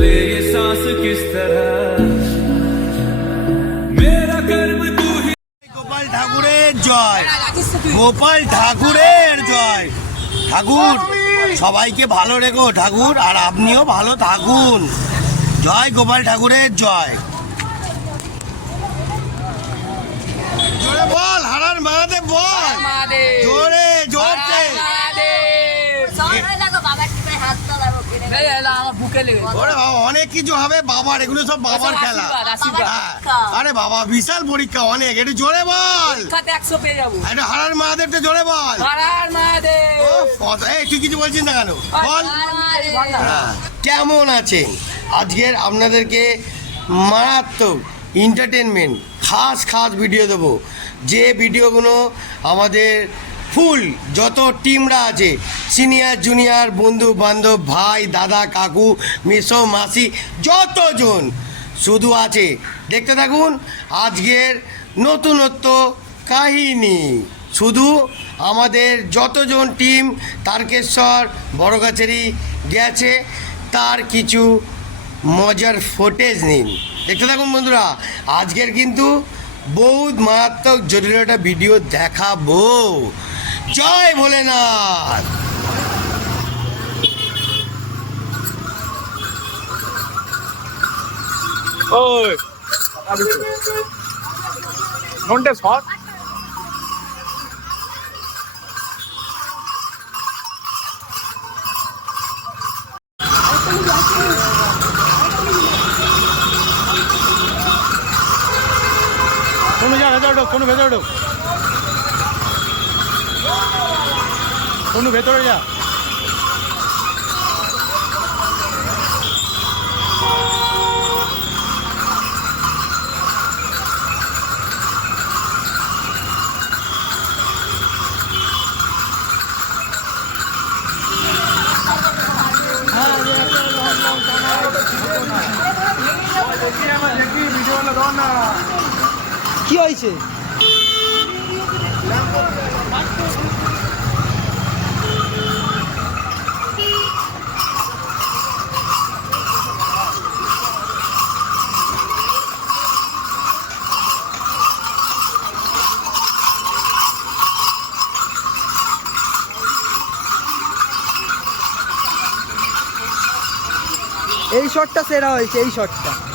चले ये सांस किस तरह? मेरा कर्म तू ही গোপাল ঠাকুরের জয় ঠাকুর সবাইকে ভালো রেখো ঠাকুর আর আপনিও ভালো থাকুন। জয় গোপাল ঠাকুরের জয়। জোরে বল হারান মহাদেব বল। জোরে জোরে ওরে বাবা অনেক কিছু হবে বাবার এগুলো সব বাবার খেলা। হ্যাঁ। আরে বাবা বিশাল পরীক্ষা অনেক। একটু জোরে বল। একশো পেয়ে যাব। একটু হারার মহাদেবটা জোরে বল। হারার এই তুই কিছু বলছিস না কেন? বল। হ্যাঁ। কেমন আছেন? আজকের আপনাদেরকে মারাত্মক এন্টারটেনমেন্ট খাস খাস ভিডিও দেবো। যে ভিডিওগুলো আমাদের ফুল, যত টিমরা আছে সিনিয়র জুনিয়র বন্ধু, বান্ধব, ভাই, দাদা, কাকু, মেসো, মাসি, যতজন শুধু আছে, দেখতে থাকুন আজকের নতুনত্ব কাহিনী। শুধু আমাদের যতজন টিম তারকেশ্বর বড়গাছেরই গেছে, তার কিছু মজার ফুটেজ নিন। দেখতে থাকুন বন্ধুরা, আজকের কিন্তু বহুত মারাত্মক জটিল একটা ভিডিও দেখাবো। জয় ভোলেনাথ। ওই ঘন্টে শট। কোনো কোনো ভেতরে ঢোক। কোনো ভেতরে যা। কি হয়েছে? এই শটটা সেরা হয়েছে এই শটটা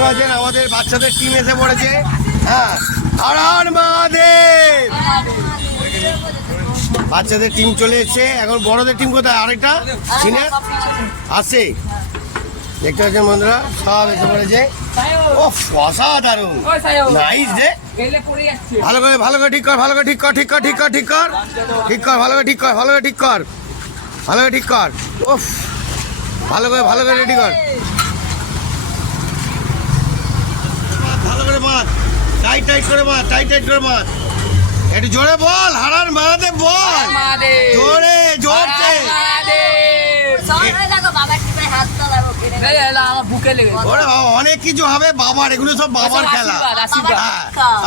দেখতে পাচ্ছেন আমাদের বাচ্চাদের টিম এসে পড়েছে। হ্যাঁ হারান মহাদেব! বাচ্চাদের টিম চলে এসছে। এখন বড়দের টিম কোথায়? আরেকটা? চিনে? আসে দেখতে পাচ্ছেন বন্ধুরা, সব এসে পড়েছে। ও অসাধারণ! নাইস রে ভালো করে ভালো করে ঠিক কর, ভালো করে ঠিক কর ঠিক কর ঠিক কর ঠিক কর। ঠিক কর, ভালো করে ঠিক কর, ভালো করে ঠিক কর। ভালো করে ঠিক কর। ওফ! ভালো করে ভালো করে রেডি কর ভালো করে টাইট টাইট করে বাঁধ টাইট টাইট করে বাঁধ একটু জোরে বল হারান মাহাদেব বল। জোরে বাবা অনেক কিছু হবে বাবার এগুলো সব বাবার খেলা।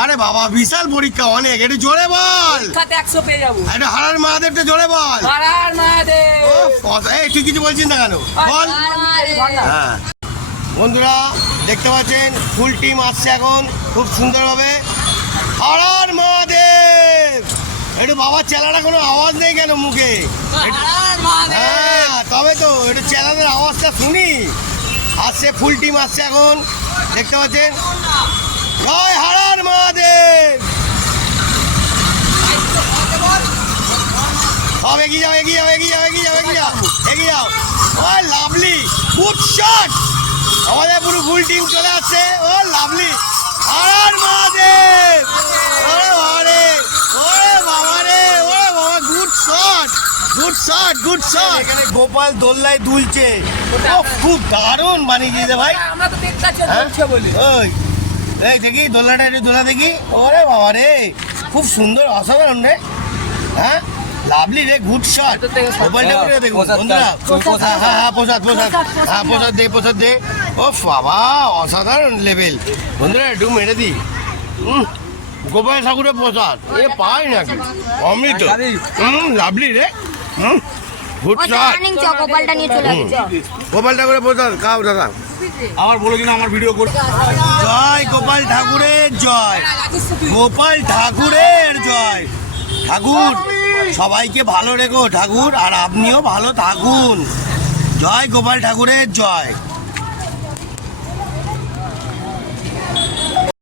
আরে বাবা বিশাল পরীক্ষা অনেক। একটু জোরে বল। খাতে একশো পেয়ে যাব। একটু হারান মাহাদেবটা জোরে বল। হারার তুই কিছু বলছিস না কেন? বল। হ্যাঁ। বন্ধুরা দেখতে পাচ্ছেন ফুল টিম আসছে এখন খুব সুন্দরভাবে। হারার মহাদেব! একটু বাবার চেলাটা কোনো আওয়াজ নেই কেন মুখে? হ্যাঁ তবে তো একটু চেলাদের আওয়াজটা শুনি। আসছে ফুল টিম আসছে এখন দেখতে পাচ্ছেন। জয় হারার মহাদেব! সব এগিয়ে যাও এগিয়ে যাও এগিয়ে যাও এগিয়ে যাও এগিয়ে যাও এগিয়ে যাও। ও লাভলি গুড শট আমাদের পুরো ফুল টিম চলে আসছে। ও লাভলি হারার মহাদেব। ওরে বাবারে ওরে বাবারে ওরে বাবা good shot good shot good shot এখানে গোপাল দোল্লায় দুলছে। ও খুব দারুণ বানিয়ে দিয়েছে ভাই। আমরা তো দেখতে হ্যাঁ? চলছে বলে। ওই এই দেখি দোলনাটা একটু দোলা দেখি। ওরে বাবা রে খুব সুন্দর অসাধারণ রে। হ্যাঁ? লাভলি রে গুড শট মোবাইলটা করে দেখুন বন্ধুরা। হ্যাঁ হ্যাঁ হ্যাঁ প্রসাদ প্রসাদ। প্রসাদ, প্রসাদ হ্যাঁ প্রসাদ দে প্রসাদ দে। ও বাবা অসাধারণ লেভেল বন্ধুরা একটু মেরে দি উম, গোপাল ঠাকুরের প্রসাদ। এ পাই নাকি? অমৃত। হুম লাভলি রে। হুম আসছে। গোপাল ঠাকুরের প্রসাদ খাও দাদা। আমার বলে কিনা আমার ভিডিও করে। জয় গোপাল ঠাকুরের জয়। গোপাল ঠাকুরের জয়। ঠাকুর সবাইকে ভালো রেখো ঠাকুর আর আপনিও ভালো থাকুন। জয় গোপাল ঠাকুরের জয়।